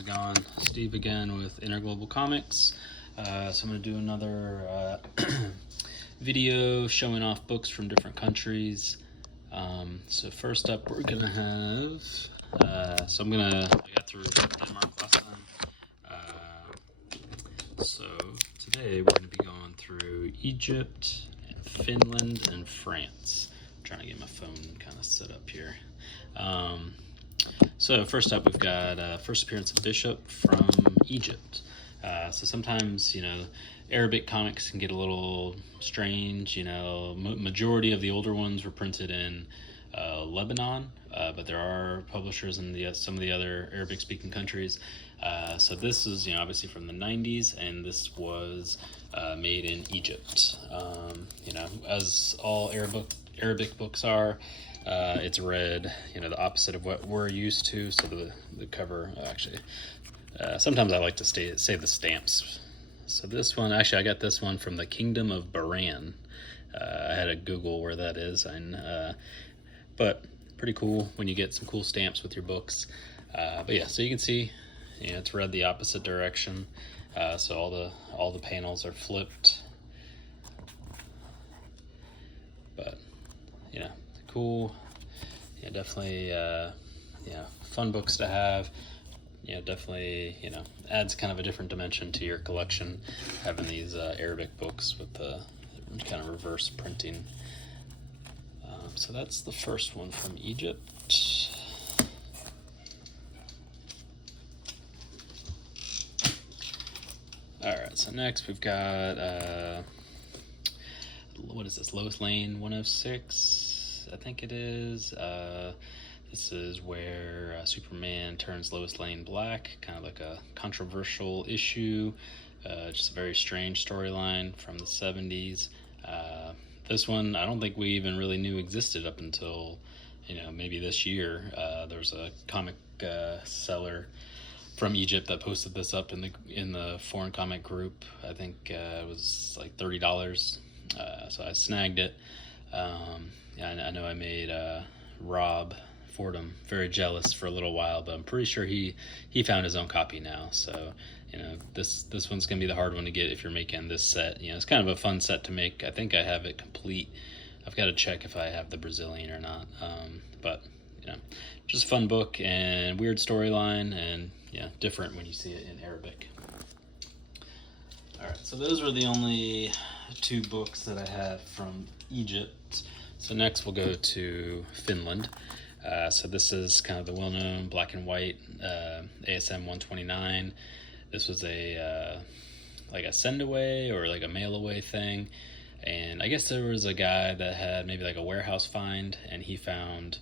how's it going? Steve again with Interglobal Comics. So I'm going to do another video showing off books from different countries. So first up, we're going to have, I got through Denmark last time. So today we're going to be going through Egypt, Finland, and France. I'm trying to get my phone kind of set up here. So first up, we've got first appearance of Bishop from Egypt. So sometimes, Arabic comics can get a little strange. Majority of the older ones were printed in Lebanon, but there are publishers in some of the other Arabic-speaking countries. So this is, obviously from the 90s, and this was made in Egypt. As all Arabic books are. It's red, the opposite of what we're used to. So the cover, actually, sometimes I like to say the stamps. So this one, actually, I got this one from the Kingdom of Bahrain. I had to Google where that is, but pretty cool when you get some cool stamps with your books. But yeah, so you can see, it's red the opposite direction. So all the panels are flipped. But cool. Definitely fun books to have. Definitely adds kind of a different dimension to your collection, having these Arabic books with the kind of reverse printing. So that's the first one from Egypt. Alright, so next we've got what is this? Lois Lane 106, I think it is. This is where Superman turns Lois Lane black, kind of like a controversial issue. Just a very strange storyline from the 70s. This one, I don't think we even really knew existed up until, maybe this year. There's a comic seller from Egypt that posted this up in the foreign comic group. I think it was like $30. So I snagged it. I know I made Rob Fordham very jealous for a little while, but I'm pretty sure he found his own copy now. So this one's gonna be the hard one to get if you're making this set. It's kind of a fun set to make. I think I have it complete. I've got to check if I have the Brazilian or not. But just a fun book and weird storyline, and different when you see it in Arabic. Alright, so those were the only two books that I have from Egypt. So next we'll go to Finland. So this is kind of the well-known black and white ASM 129. This was like a send away or like a mail away thing. And I guess there was a guy that had maybe like a warehouse find, and he found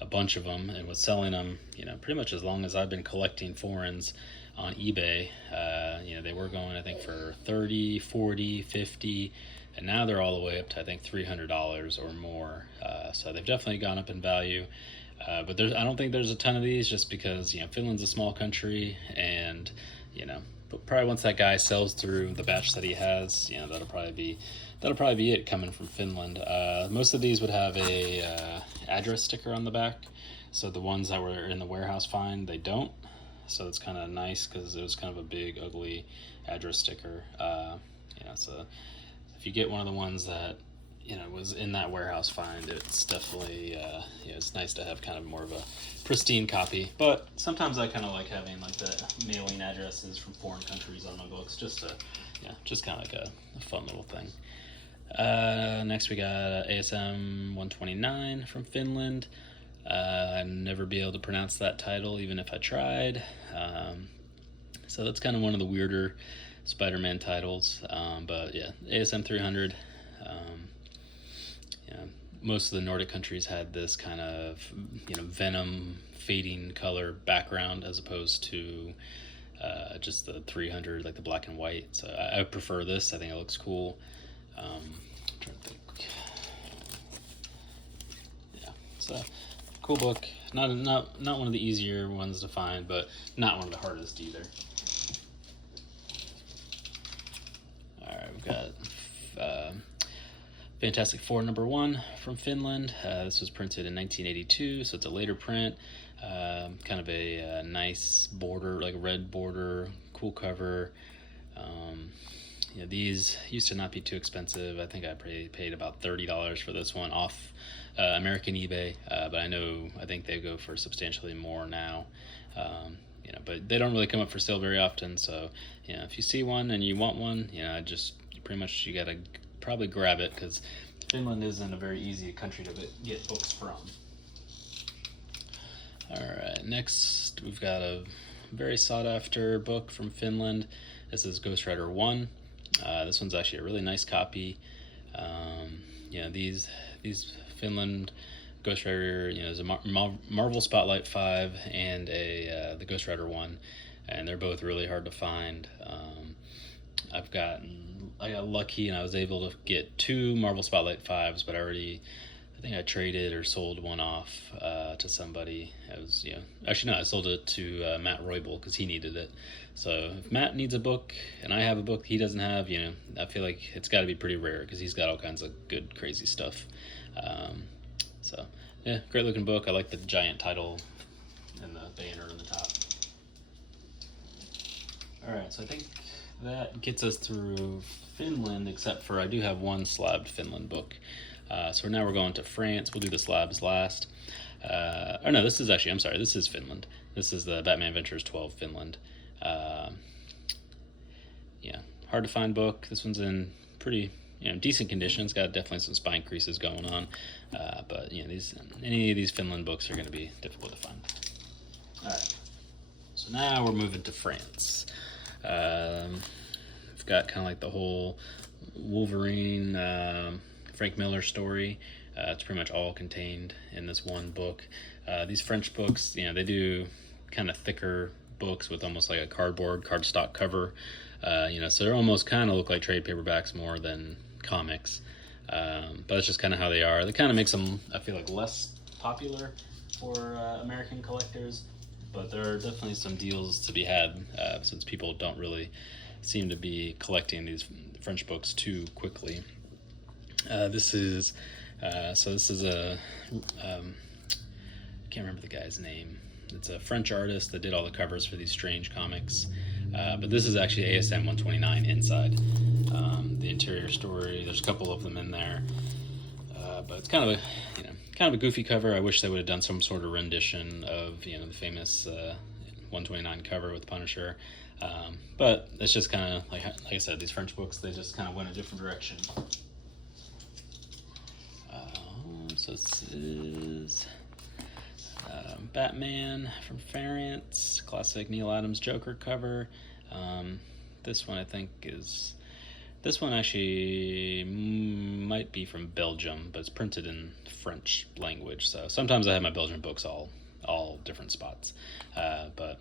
a bunch of them and was selling them, pretty much as long as I've been collecting foreigns on eBay. They were going, I think, for $30, $40, $50, and now they're all the way up to, I think, $300 or more. So they've definitely gone up in value. But I don't think there's a ton of these, just because Finland's a small country, and but probably once that guy sells through the batch that he has, that'll probably be it coming from Finland. Most of these would have a address sticker on the back, so the ones that were in the warehouse find, they don't. So it's kind of nice because it was kind of a big ugly address sticker. So if you get one of the ones that was in that warehouse find, it's definitely it's nice to have kind of more of a pristine copy. But sometimes I kind of like having like the mailing addresses from foreign countries on my books, just kind of like a fun little thing. Next we got ASM 129 from Finland. I'd never be able to pronounce that title even if I tried. So that's kind of one of the weirder Spider-Man titles. But yeah, ASM 300. Most of the Nordic countries had this kind of Venom fading color background, as opposed to just the 300, like the black and white. So I prefer this. I think it looks cool. I'm trying to think. Yeah, it's a cool book. Not one of the easier ones to find, but not one of the hardest either. All right, we've got Fantastic Four #1 from Finland. This was printed in 1982, so it's a later print. Kind of a nice border, like a red border, cool cover. These used to not be too expensive. I think I paid about $30 for this one off American eBay, but I think they go for substantially more now. But they don't really come up for sale very often. So, if you see one and you want one, you gotta probably grab it, because Finland isn't a very easy country to get books from. All right, next we've got a very sought after book from Finland. This is Ghostwriter 1. This one's actually a really nice copy. These Finland Ghostwriter, there's a Marvel Spotlight 5 and the Ghostwriter 1, and they're both really hard to find. I got lucky and I was able to get 2 Marvel Spotlight 5s, but I think I traded or sold one off to somebody. I sold it to Matt Roybal because he needed it. So if Matt needs a book and I have a book he doesn't have, I feel like it's got to be pretty rare, because he's got all kinds of good, crazy stuff. Great looking book. I like the giant title and the banner in the top. All right, so I think that gets us through Finland, except for I do have one slabbed Finland book. So now we're going to France. We'll do the slabs last. This is Finland. This is the Batman Avengers 12 Finland. Hard to find book. This one's in pretty decent condition. It's got definitely some spine creases going on. But any of these Finland books are going to be difficult to find. All right. So now we're moving to France. We've got kind of like the whole Wolverine, Frank Miller story. It's pretty much all contained in this one book. These French books, they do kind of thicker books with almost like a cardstock cover. So they almost kind of look like trade paperbacks more than comics. But it's just kind of how they are. That kind of makes them, I feel like, less popular for American collectors. But there are definitely some deals to be had, since people don't really seem to be collecting these French books too quickly. This is I can't remember the guy's name. It's a French artist that did all the covers for these Strange comics. But this is actually ASM 129 inside. The interior story, there's a couple of them in there. But it's kind of a goofy cover. I wish they would have done some sort of rendition of the famous 129 cover with Punisher. But it's just kind of like I said, these French books, they just kind of went a different direction. So this is Batman from France, classic Neil Adams Joker cover. This one actually might be from Belgium, but it's printed in French language. So sometimes I have my Belgian books all different spots. But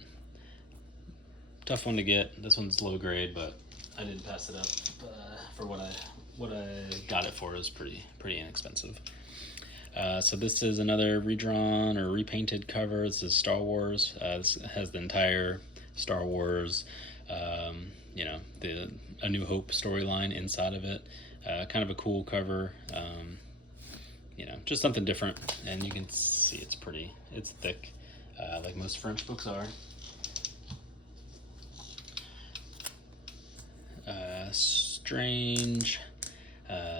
tough one to get. This one's low grade, but I didn't pass it up for what I got it for. It was pretty inexpensive. So this is another redrawn or repainted cover. This is Star Wars. This has the entire Star Wars, the A New Hope storyline inside of it. Kind of a cool cover. Just something different. And you can see it's thick, like most French books are. Strange.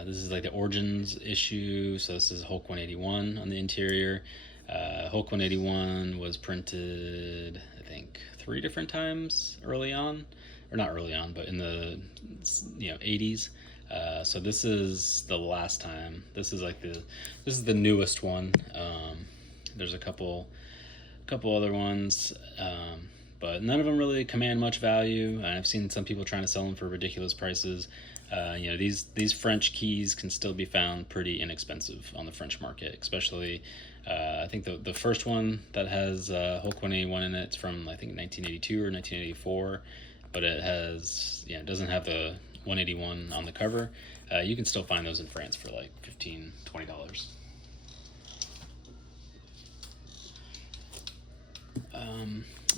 This is like the Origins issue, so this is Hulk 181 on the interior. Hulk 181 was printed, I think, 3 different times early on, or not early on, but in the 80s. So this is the last time. This is the newest one. There's a couple other ones, but none of them really command much value. I've seen some people trying to sell them for ridiculous prices. These French keys can still be found pretty inexpensive on the French market, especially I think the first one that has Hulk 181 in it, it's from I think 1982 or 1984, but it doesn't have the 181 on the cover. You can still find those in France for like $15-20.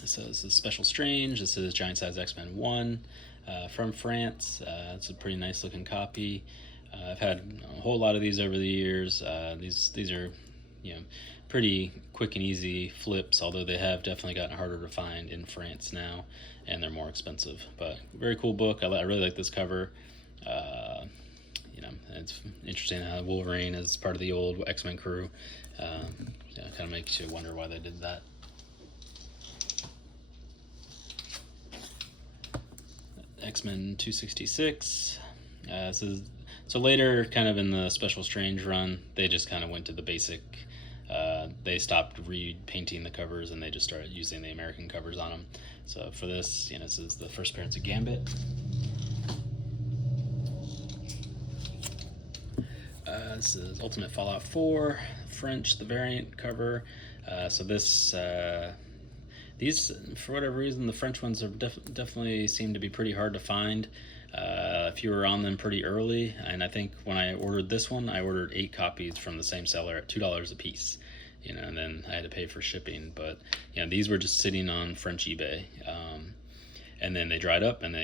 So this is Special Strange. This is Giant Size X-Men 1 from France. It's a pretty nice looking copy. I've had a whole lot of these over the years. These are, pretty quick and easy flips, although they have definitely gotten harder to find in France now, and they're more expensive. But very cool book. I really like this cover. It's interesting how Wolverine is part of the old X-Men crew. Kind of makes you wonder why they did that. X-Men 266. So later, kind of in the Special Strange run, they just kind of went to the basic. They stopped repainting the covers and they just started using the American covers on them. So for this, this is the first appearance of Gambit. This is Ultimate Fallout 4, French, the variant cover. So this, these, for whatever reason, the French ones are definitely seem to be pretty hard to find. If you were on them pretty early, and I think when I ordered this one, I ordered 8 copies from the same seller at $2 a piece. And then I had to pay for shipping. But these were just sitting on French eBay, and then they dried up, and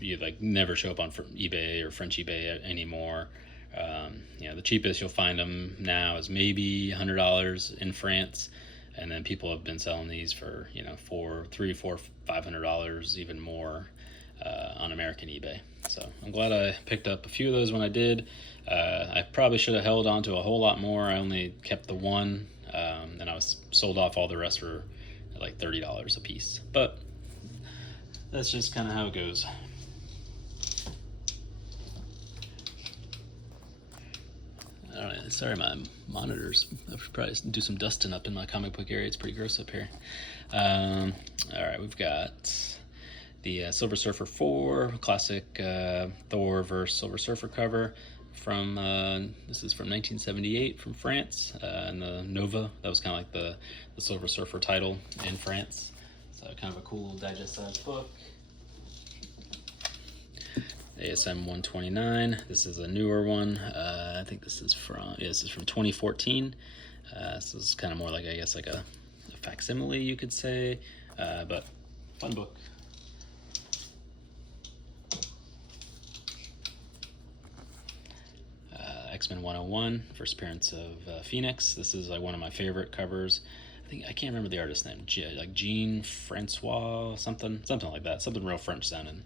you never show up on eBay or French eBay anymore. The cheapest you'll find them now is maybe $100 in France, and then people have been selling these for $500, even more on American eBay. So I'm glad I picked up a few of those when I did. I probably should have held on to a whole lot more. I only kept the one, and I was sold off all the rest for like $30 a piece. But that's just kind of how it goes. All right, sorry, my monitors. I should probably do some dusting up in my comic book area. It's pretty gross up here. All right, we've got the Silver Surfer 4, classic Thor vs. Silver Surfer cover from, this is from 1978 from France, and the Nova. That was kind of like the Silver Surfer title in France. So kind of a cool digest-sized book. ASM 129. This is a newer one. I think this is from 2014. This is kind of more like, I guess, like a facsimile, you could say, but fun book. X-Men 101, first appearance of Phoenix. This is like one of my favorite covers. I can't remember the artist's name, like Jean Francois, something like that, something real French sounding.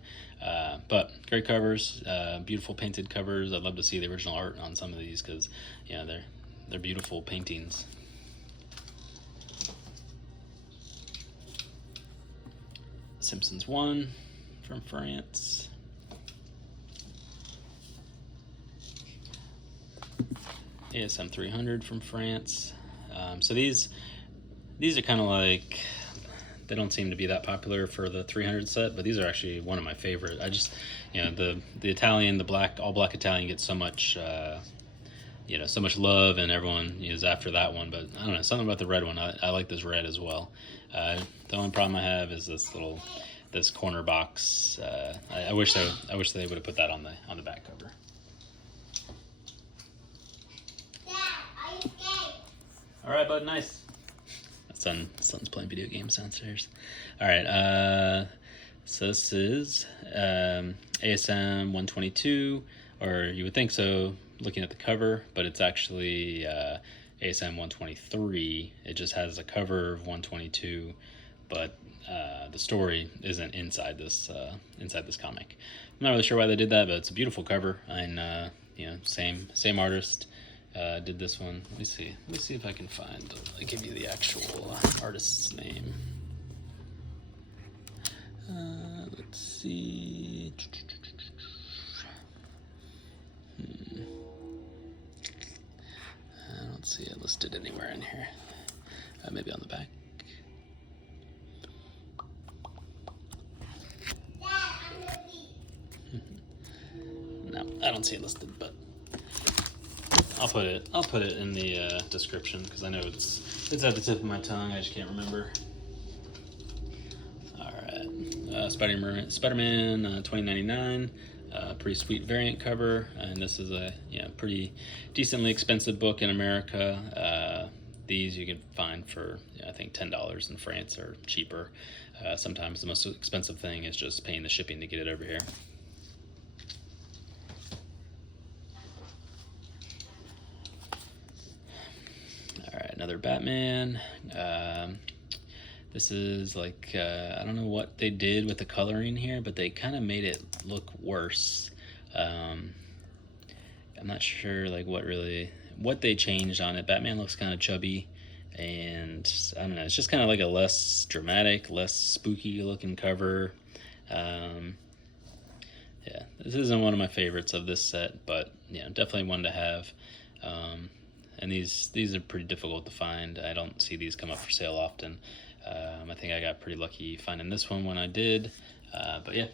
But great covers, beautiful painted covers. I'd love to see the original art on some of these because, they're beautiful paintings. Simpsons 1 from France. ASM 300 from France. So these are kind of like, they don't seem to be that popular for the 300 set, but these are actually one of my favorite. I just, the Italian, all black Italian gets so much, so much love, and everyone is after that one. But I don't know, something about the red one. I like this red as well. The only problem I have is this corner box. I wish they would have put that on the back cover. All right, bud, nice. Son's playing video games downstairs. All right, so this is ASM 122, or you would think so looking at the cover, but it's actually ASM 123. It just has a cover of 122, but the story isn't inside this comic. I'm not really sure why they did that, but it's a beautiful cover, and same artist. Did this one. Let me see if I can find, give you the actual artist's name. Let's see. I don't see it listed anywhere in here. Maybe on the back. No, I don't see it listed, but I'll put it in the description because I know it's at the tip of my tongue. I just can't remember. All right, Spider-Man 2099, pretty sweet variant cover, and this is a pretty decently expensive book in America. These you can find for I think $10 in France or cheaper. Sometimes the most expensive thing is just paying the shipping to get it over here. another Batman. This is like, I don't know what they did with the coloring here, but they kind of made it look worse. I'm not sure like what they changed on it. Batman looks kind of chubby, and I don't know, it's just kind of like a less dramatic, less spooky looking cover. Yeah, this isn't one of my favorites of this set, but definitely one to have. And these are pretty difficult to find. I don't see these come up for sale often. I think I got pretty lucky finding this one when I did. But yeah,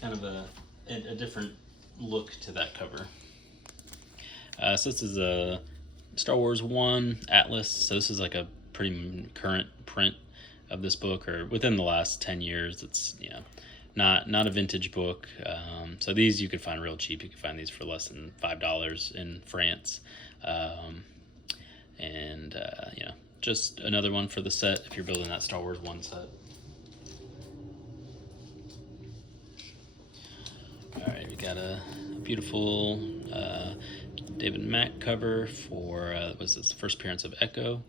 kind of a different look to that cover. So this is a Star Wars 1 Atlas. So this is like a pretty current print of this book, or within the last 10 years. It's not a vintage book. So these you could find real cheap. You can find these for less than $5 in France. And just another one for the set if you're building that Star Wars 1 set. Alright, we got a beautiful David Mack cover for was this the first appearance of Echo.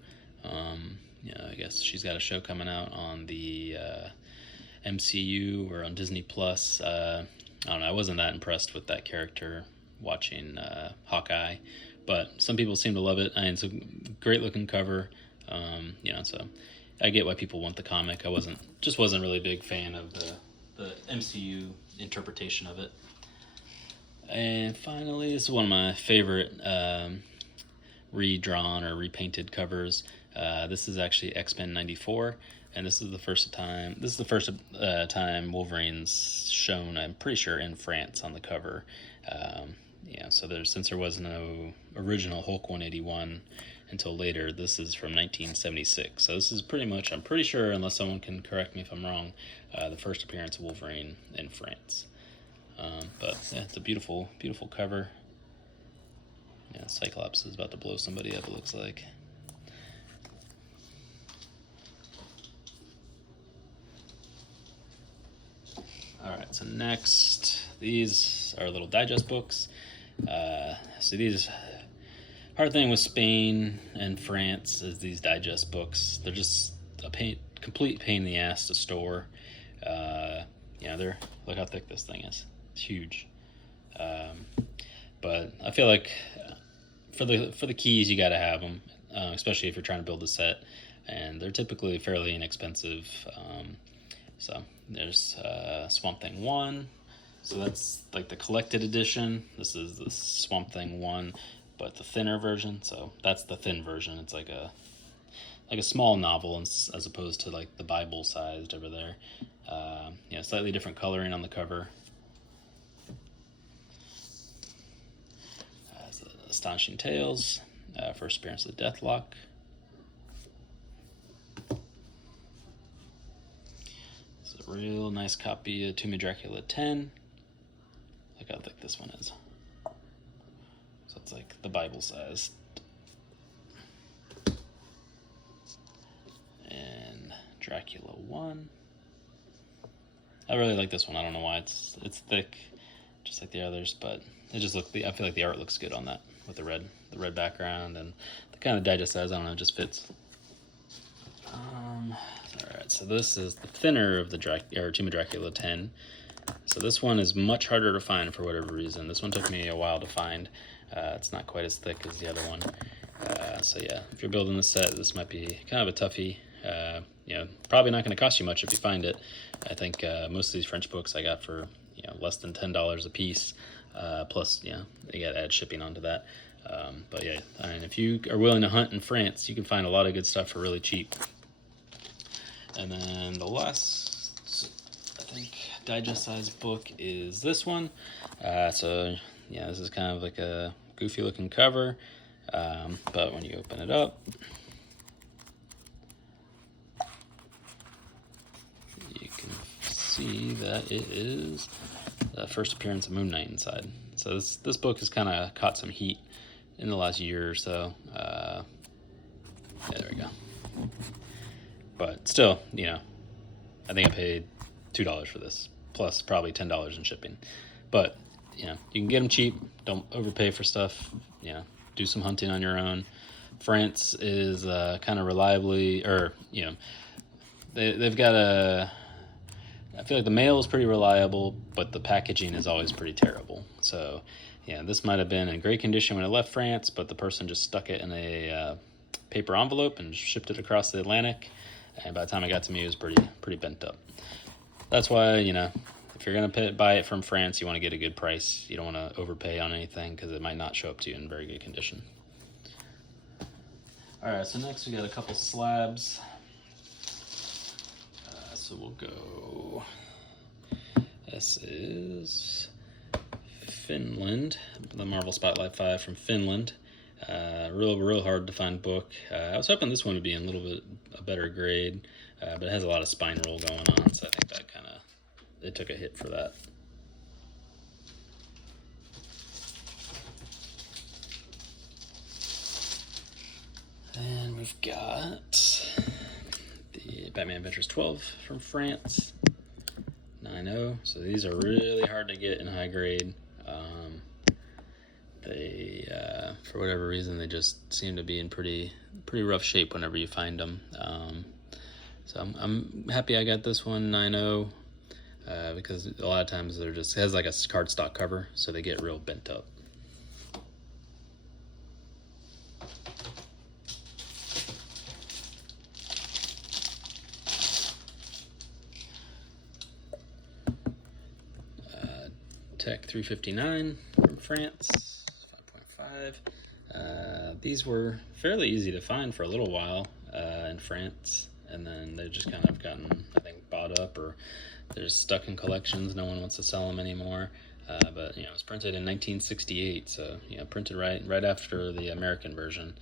I guess she's got a show coming out on the MCU or on Disney Plus. I don't know, I wasn't that impressed with that character watching Hawkeye, but some people seem to love it. It's a great looking cover. So I get why people want the comic. I wasn't really a big fan of the MCU interpretation of it. And finally, this is one of my favorite redrawn or repainted covers. This is actually X-Men '94, and this is the first time Wolverine's shown, I'm pretty sure, in France on the cover. So since there was no original Hulk 181 until later, this is from 1976. So this is pretty much, I'm pretty sure, unless someone can correct me if I'm wrong, the first appearance of Wolverine in France. But yeah, it's a beautiful, beautiful cover. Yeah, Cyclops is about to blow somebody up, it looks like. Alright, so next, these are little digest books. So these, hard thing with Spain and France is these digest books. They're just a complete pain in the ass to store. Look how thick this thing is. It's huge. But I feel like for the keys, you got to have them, especially if you're trying to build a set, and they're typically fairly inexpensive. So there's Swamp Thing 1. So that's like the collected edition. This is the Swamp Thing 1, but the thinner version. So that's the thin version. It's like a small novel as opposed to like the Bible sized over there. Slightly different coloring on the cover. Astonishing Tales, first appearance of Deathlock. It's a real nice copy of Tomb of Dracula 10. Look how thick this one is. So it's like the Bible sized. And Dracula 1. I really like this one. I don't know why. It's thick, just like the others, but I feel like the art looks good on that with the red background and the kind of digest size. I don't know, it just fits. Alright, so this is the thinner of the Tomb of Dracula 10. So this one is much harder to find for whatever reason. This one took me a while to find. It's not quite as thick as the other one. So yeah, if you're building the set, this might be kind of a toughie. Probably not going to cost you much if you find it. I think most of these French books I got for less than $10 a piece. Plus, you got to add shipping onto that. But yeah, if you are willing to hunt in France, you can find a lot of good stuff for really cheap. And then the last, I think, digest size book is this one. This is kind of like a goofy looking cover. But when you open it up, you can see that it is the first appearance of Moon Knight inside. So this book has kind of caught some heat in the last year or so. There we go. But still, I think I paid $2 for this, plus probably $10 in shipping. But, you can get them cheap. Don't overpay for stuff. Do some hunting on your own. France is kind of reliably, or they've got a. I feel like the mail is pretty reliable, but the packaging is always pretty terrible. So, yeah, this might have been in great condition when it left France, but the person just stuck it in a paper envelope and shipped it across the Atlantic. And by the time it got to me, it was pretty bent up. That's why, if you're going to buy it from France, you want to get a good price. You don't want to overpay on anything because it might not show up to you in very good condition. All right, so next we got a couple slabs. So we'll go, this is Finland, the Marvel Spotlight 5 from Finland. Real hard to find book. I was hoping this one would be in a little bit a better grade, but it has a lot of spine roll going on, so I think that it took a hit for that. And we've got the Batman Avengers 12 from France, 9.0. So these are really hard to get in high grade. They, for whatever reason, they just seem to be in pretty rough shape whenever you find them. So I'm happy I got this one 9.0 because a lot of times it has like a cardstock cover, so they get real bent up. Tech 359 from France, 5.5. These were fairly easy to find for a little while in France, and then they've just kind of gotten, I think, bought up, or they're stuck in collections. No one wants to sell them anymore. But it was printed in 1968, so printed right after the American version.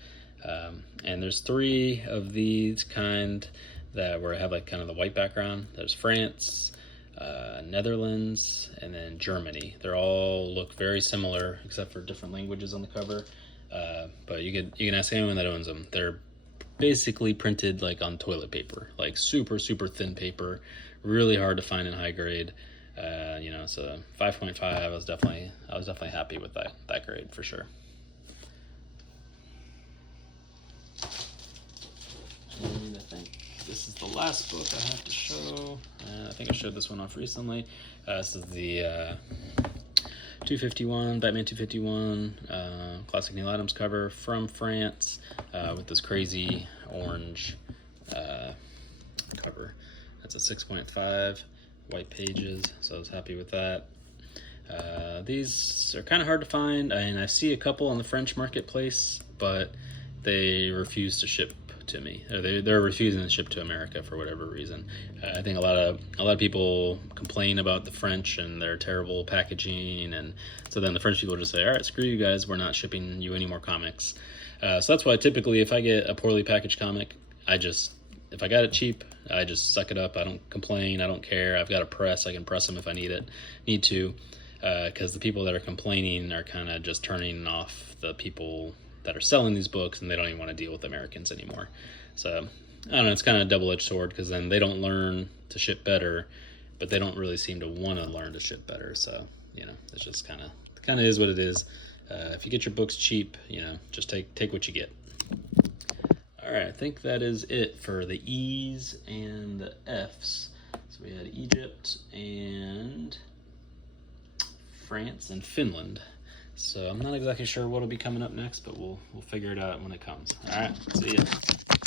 And there's 3 of these kind where I have like kind of the white background. There's France, Netherlands, and then Germany. They all look very similar except for different languages on the cover. But you can ask anyone that owns them. They're basically printed like on toilet paper, like super thin paper, really hard to find in high grade. So 5.5. I was definitely happy with that grade for sure. And I think this is the last book I have to show. I think I showed this one off recently. This is the 251, Batman 251, classic Neil Adams cover from France with this crazy orange cover. That's a 6.5, white pages, so I was happy with that. These are kind of hard to find, and I see a couple on the French marketplace, but they refuse to ship to me. They're refusing to ship to America for whatever reason. I think a lot of people complain about the French and their terrible packaging, and so then the French people just say, all right, screw you guys, we're not shipping you any more comics. So that's why typically if I get a poorly packaged comic, if I got it cheap, I just suck it up. I don't complain. I don't care. I've got a press. I can press them if I need to, because the people that are complaining are kind of just turning off the people that are selling these books, and they don't even want to deal with Americans anymore. So I don't know, it's kind of a double-edged sword, because then they don't learn to ship better, but they don't really seem to want to learn to ship better. So it's just kind of is what it is. If you get your books cheap, just take what you get. All right, I think that is it for the E's and the F's. So we had Egypt and France and Finland. So I'm not exactly sure what'll be coming up next, but we'll figure it out when it comes. All right, see ya.